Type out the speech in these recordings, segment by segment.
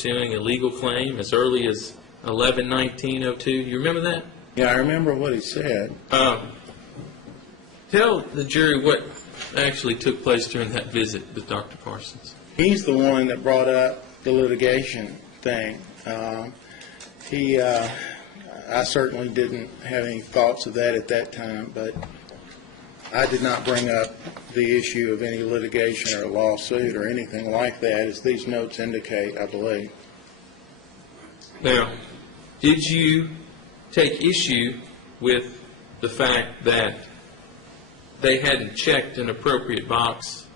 pursuing a legal claim as early as 11/19/02. You remember that? Yeah, I remember what he said. Tell the jury what actually took place during that visit with Dr. Parsons. He's the one that brought up the litigation thing. I certainly didn't have any thoughts of that at that time, but I did not bring up the issue of any litigation or lawsuit or anything like that, as these notes indicate, I believe. Now, did you take issue with the fact that they hadn't checked an appropriate box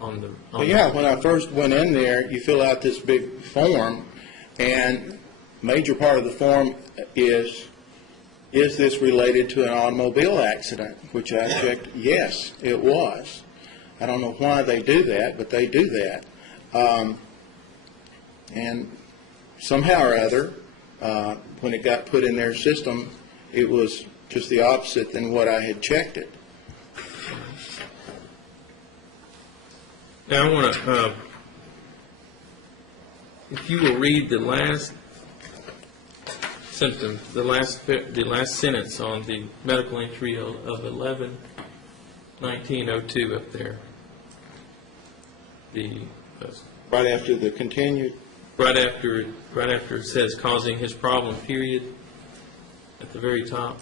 on the... Well, yeah, when I first went in there, you fill out this big form, and major part of the form is this related to an automobile accident? Which I checked, yes, it was. I don't know why they do that, but they do that. And somehow or other, when it got put in their system, it was just the opposite than what I had checked it. Now, I want to, if you will read the last symptom, the last sentence on the medical entry of 11/19/02 up there. Right after the continued? Right after it says causing his problem, period, at the very top.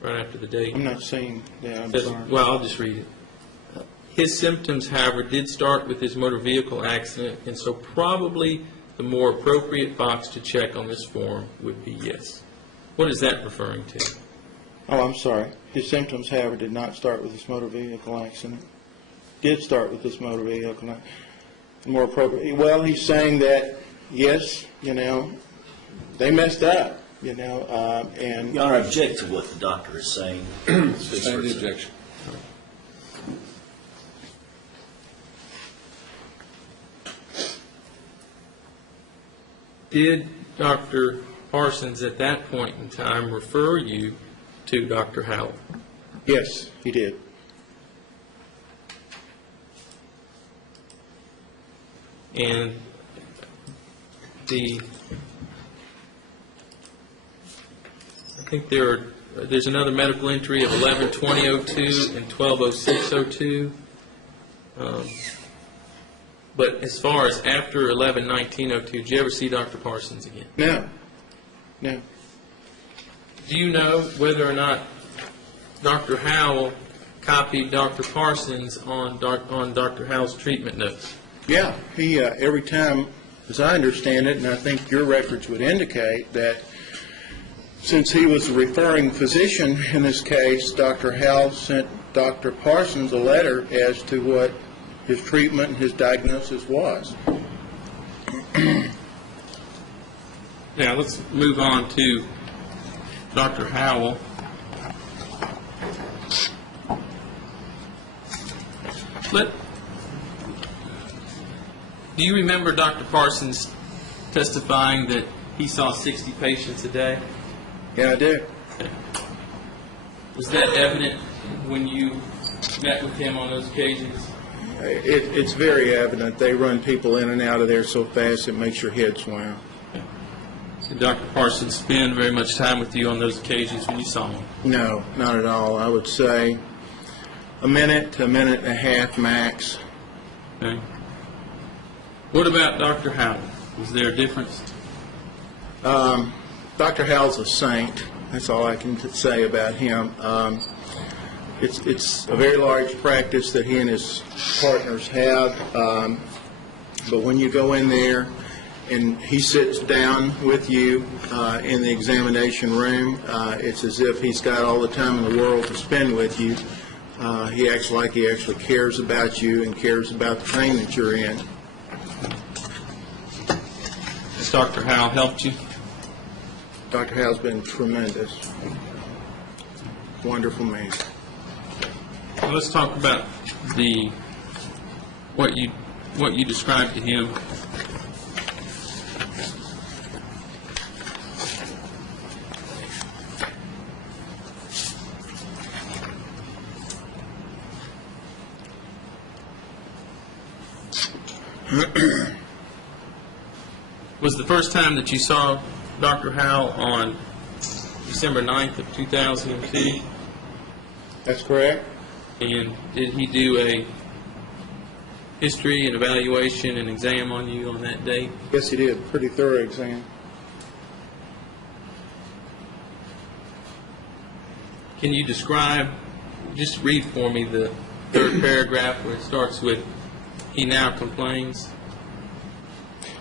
Right after the date. I'm not seeing that. I'm Says, sorry. well, I'll just read it. His symptoms, however, did start with his motor vehicle accident, and so probably the more appropriate box to check on this form would be yes. What is that referring to? Oh, I'm sorry. His symptoms, however, did not start with this motor vehicle accident. Did start with this motor vehicle. More appropriate. Well, he's saying that, yes, they messed up, and... Your Honor, object to what the doctor is saying. Suspend the objection. Did Dr. Parsons at that point in time refer you to Dr. Howell? Yes, he did. And I think there's another medical entry of 11/20/02 and 12/06/02. But as far as after 11/19/02, did you ever see Dr. Parsons again? No. Do you know whether or not Dr. Howell copied Dr. Parsons on Dr. Howell's treatment notes? Yeah, he, every time, as I understand it, and I think your records would indicate that since he was the referring physician in this case, Dr. Howell sent Dr. Parsons a letter as to what his treatment and his diagnosis was. Now, let's move on to Dr. Howell. Do you remember Dr. Parsons testifying that he saw 60 patients a day? Yeah, I do. Was that evident when you met with him on those occasions? It's very evident. They run people in and out of there so fast it makes your head swim. Did Dr. Parsons spend very much time with you on those occasions when you saw him? No, not at all. I would say a minute to a minute and a half max. Okay. What about Dr. Howell? Was there a difference? Dr. Howell's a saint. That's all I can say about him. It's a very large practice that he and his partners have, but when you go in there and he sits down with you in the examination room, it's as if he's got all the time in the world to spend with you. He acts like he actually cares about you and cares about the pain that you're in. Has Dr. Howell helped you? Dr. Howell's been tremendous. Wonderful man. Well, let's talk about what you described to him. Was the first time that you saw Dr. Howell on December 9th of 2002? That's correct? And did he do a history and evaluation and exam on you on that date? Yes, he did. Pretty thorough exam. Can you describe, just read for me the third paragraph where it starts with, "He now complains"?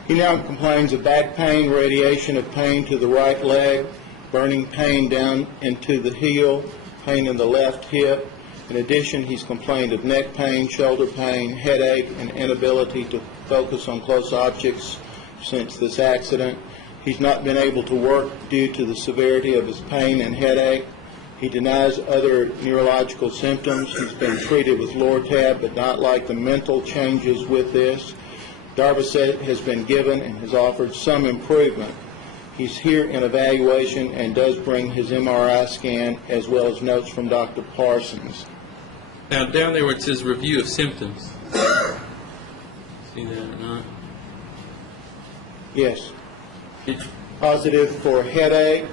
He now complains of back pain, radiation of pain to the right leg, burning pain down into the heel, pain in the left hip. In addition, he's complained of neck pain, shoulder pain, headache, and inability to focus on close objects since this accident. He's not been able to work due to the severity of his pain and headache. He denies other neurological symptoms. He's been treated with Lortab, but not like the mental changes with this. Darvocet has been given and has offered some improvement. He's here in evaluation and does bring his MRI scan as well as notes from Dr. Parsons. Now, down there where it says review of symptoms, see that or not? Yes. Did- Positive for headache.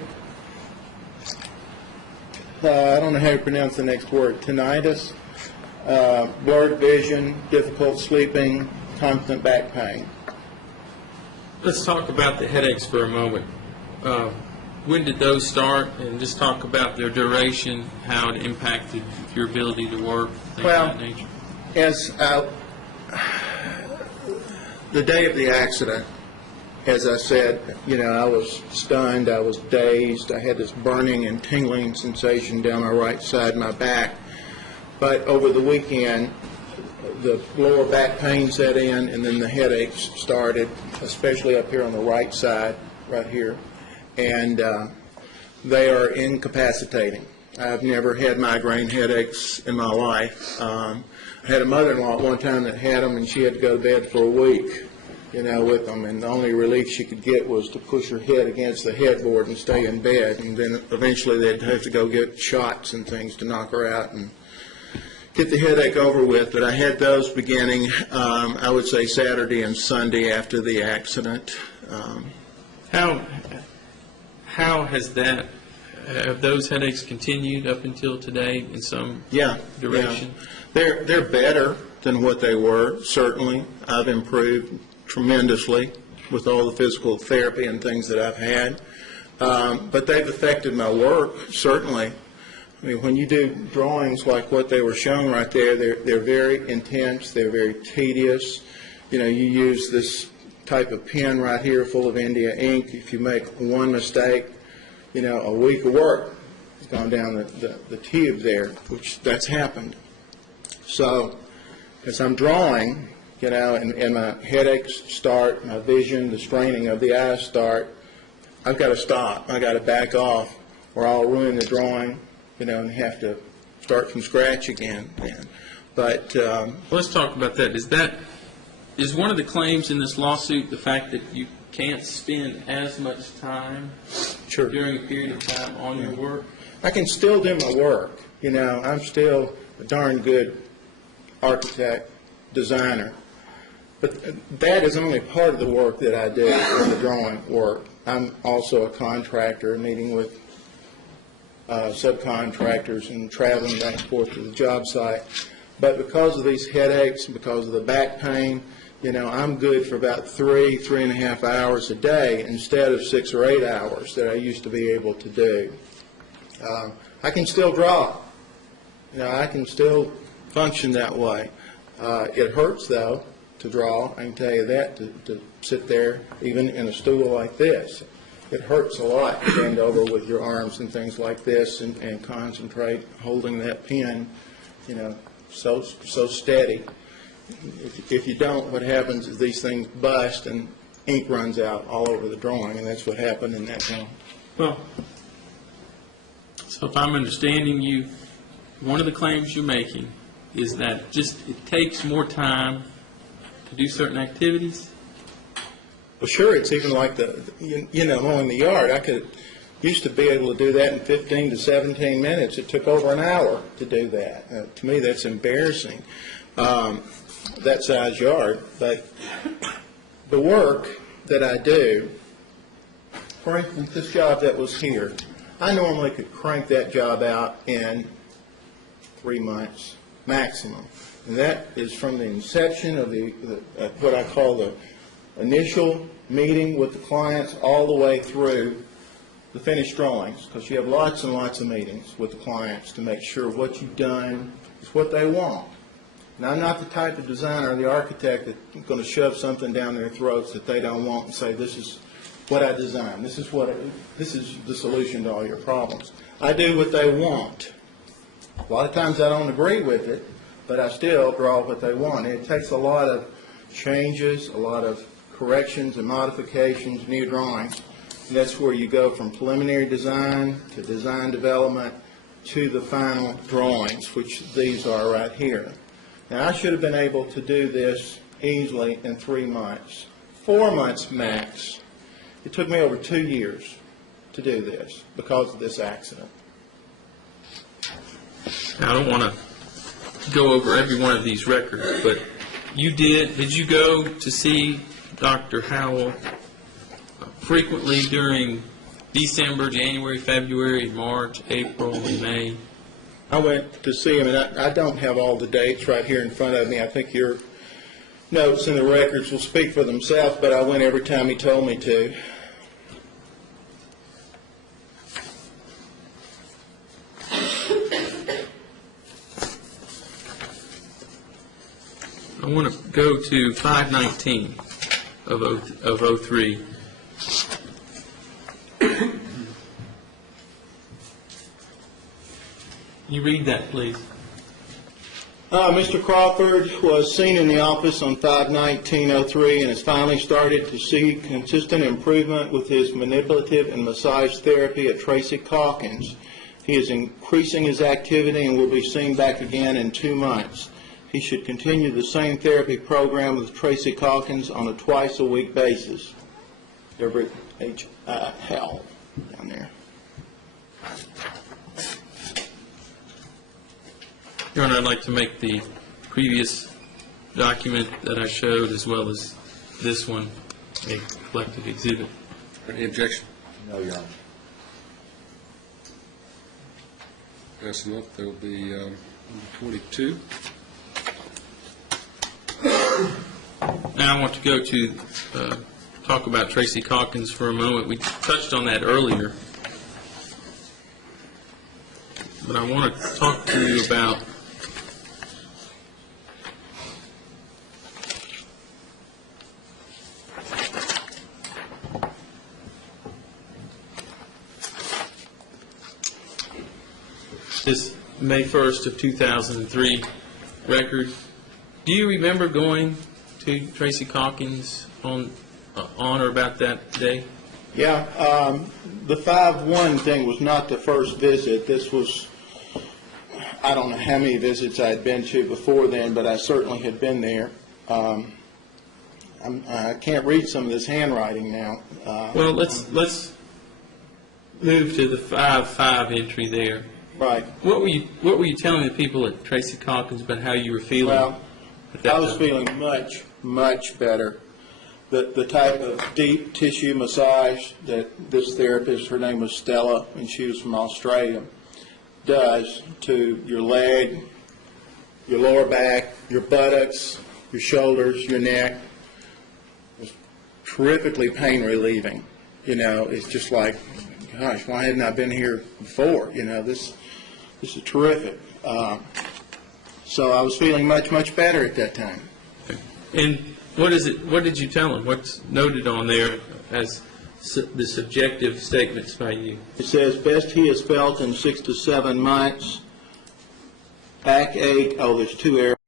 I don't know how you pronounce the next word. Tinnitus, blurred vision, difficult sleeping, constant back pain. Let's talk about the headaches for a moment. When did those start? And just talk about their duration, how it impacted your ability to work, things Well, of that nature. As the day of the accident, as I said, I was stunned, I was dazed, I had this burning and tingling sensation down my right side of my back. But over the weekend, the lower back pain set in, and then the headaches started, especially up here on the right side, right here. And they are incapacitating. I've never had migraine headaches in my life. I had a mother-in-law at one time that had them, and she had to go to bed for a week, with them. And the only relief she could get was to push her head against the headboard and stay in bed. And then eventually they'd have to go get shots and things to knock her out and get the headache over with. But I had those beginning, I would say, Saturday and Sunday after the accident. How has that, have those headaches continued up until today in some duration? Yeah. They're better than what they were, certainly. I've improved tremendously with all the physical therapy and things that I've had. But they've affected my work, certainly. I mean, when you do drawings like what they were shown right there, they're very intense, they're very tedious. You use this type of pen right here full of India ink. If you make one mistake, a week of work has gone down the tube there, which that's happened. So as I'm drawing, and my headaches start, my vision, the straining of the eyes start, I've got to stop. I've got to back off, or I'll ruin the drawing, and have to start from scratch again. But Let's talk about that. Is one of the claims in this lawsuit the fact that you can't spend as much time Sure. during a period of time on your work? I can still do my work. I'm still a darn good architect, designer. But that is only part of the work that I do in the drawing work. I'm also a contractor, meeting with subcontractors and traveling back and forth to the job site. But because of these headaches, because of the back pain, I'm good for about 3.5 hours a day instead of 6 or 8 hours that I used to be able to do. I can still draw. I can still function that way. It hurts, though, to draw. I can tell you that, to sit there, even in a stool like this. It hurts a lot to bend over with your arms and things like this and concentrate holding that pen, so steady. If you don't, what happens is these things bust and ink runs out all over the drawing, and that's what happened in that drawing. Well, so if I'm understanding you, one of the claims you're making is that it takes more time to do certain activities? Well, sure, it's even like mowing the yard. I used to be able to do that in 15 to 17 minutes. It took over an hour to do that. To me, that's embarrassing. that size yard, but the work that I do, for instance, this job that was here, I normally could crank that job out in 3 months maximum. And that is from the inception of what I call the initial meeting with the clients all the way through the finished drawings, because you have lots and lots of meetings with the clients to make sure what you've done is what they want. Now, I'm not the type of designer or the architect that's going to shove something down their throats that they don't want and say, this is what I designed, this is the solution to all your problems. I do what they want. A lot of times I don't agree with it, but I still draw what they want. And it takes a lot of changes, a lot of corrections and modifications, new drawings. And that's where you go from preliminary design to design development to the final drawings, which these are right here. Now, I should have been able to do this easily in 3 months, 4 months max. It took me over 2 years to do this because of this accident. Now, I don't want to go over every one of these records, but did you go to see Dr. Howell frequently during December, January, February, March, April, and May? I went to see him, and I don't have all the dates right here in front of me. I think your notes in the records will speak for themselves, but I went every time he told me to. I want to go to 5/19 of 03. You read that, please. Mr. Crawford was seen in the office on 5/19/03 and has finally started to see consistent improvement with his manipulative and massage therapy at Tracy Calkins. He is increasing his activity and will be seen back again in 2 months. He should continue the same therapy program with Tracy Calkins on a twice-a-week basis. Everett H. Howell down there. Your Honor, I'd like to make the previous document that I showed, as well as this one, a collective exhibit. Any objection? No, Your Honor. That's enough. There will be number 22. Now I want to go to talk about Tracy Calkins for a moment. We touched on that earlier, but I want to talk to you about this May 1st of 2003 record. Do you remember going to Tracy Calkins on or about that day? Yeah, the 5/1 thing was not the first visit. This was, I don't know how many visits I had been to before then, but I certainly had been there. I can't read some of this handwriting now. Well, let's move to the 5/5 entry there. Right. What were you telling the people at Tracy Calkins about how you were feeling? Well, at that I was time? feeling much, much better. The type of deep tissue massage that this therapist, her name was Stella, and she was from Australia, does to your leg, your lower back, your buttocks, your shoulders, your neck, was terrifically pain relieving. You know, it's just like, gosh, why hadn't I been here before? You know, this is terrific. So I was feeling much, much better at that time. And what did you tell him? What's noted on there as the subjective statements by you? It says, best he has felt in 6 to 7 months. Backache, oh, there's 2 errors.